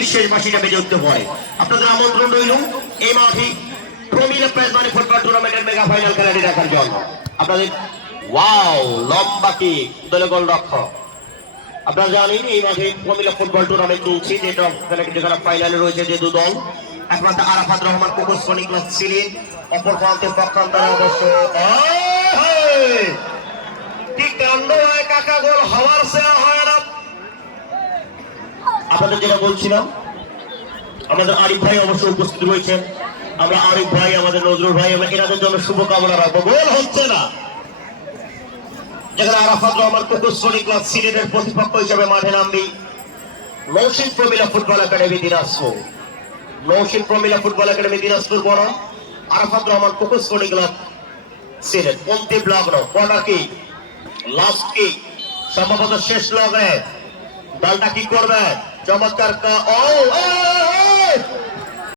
যদি শেষ বাসিটা বেজে উঠতে হয়। আপনাদের আমন্ত্রণ রইল এই মাঠে প্রমিলা প্রাইজ মানি ফুটবল টুর্নামেন্টের মেগা ফাইনাল খেলাটি দেখার জন্য। আপনাদের ওয়াও লম্বা কিক দলীয় গোলরক্ষক। আপনারা জানেন এই মাঠে প্রমিলা ফুটবল টুর্নামেন্ট চলছে, যেখানে ফাইনালে রয়েছে যে দু দল। এক প্রান্তে আরাফাত রহমান কোকোস নিকলাস ছিলেন, অপর প্রান্তে পক্ষান্তরে অবশ্য ঠিক কাণ্ড হয় কাকা, গোল হওয়ার সেরা হয় না। আপনাদের যেটা বলছিলাম, আমাদের আরিফ ভাই অবশ্য উপস্থিত রয়েছেন। আমরা আরিফ ভাই, আমাদের নজরুল ভাই, আমরা এনাদের জন্য শুভকামনা রাখবো। গোল হচ্ছে না, যেখানে আরাফাত রহমান কোকোস নিকলাস সিলেটের প্রতিপক্ষ হিসেবে মাঠে নামবে নৌশিন প্রমিলা ফুটবল একাডেমি দিনাজপুর। নৌশিন প্রমিলা ফুটবল একাডেমি দিনাজপুর বনাম আরাফাত রহমান কোকোস নিকলাস সিলেট। অন্তিম লগ্ন কর্নার কিক, লাস্ট কিক, সম্ভবত শেষ লগ্নে দলটা কি করবে? চমৎকার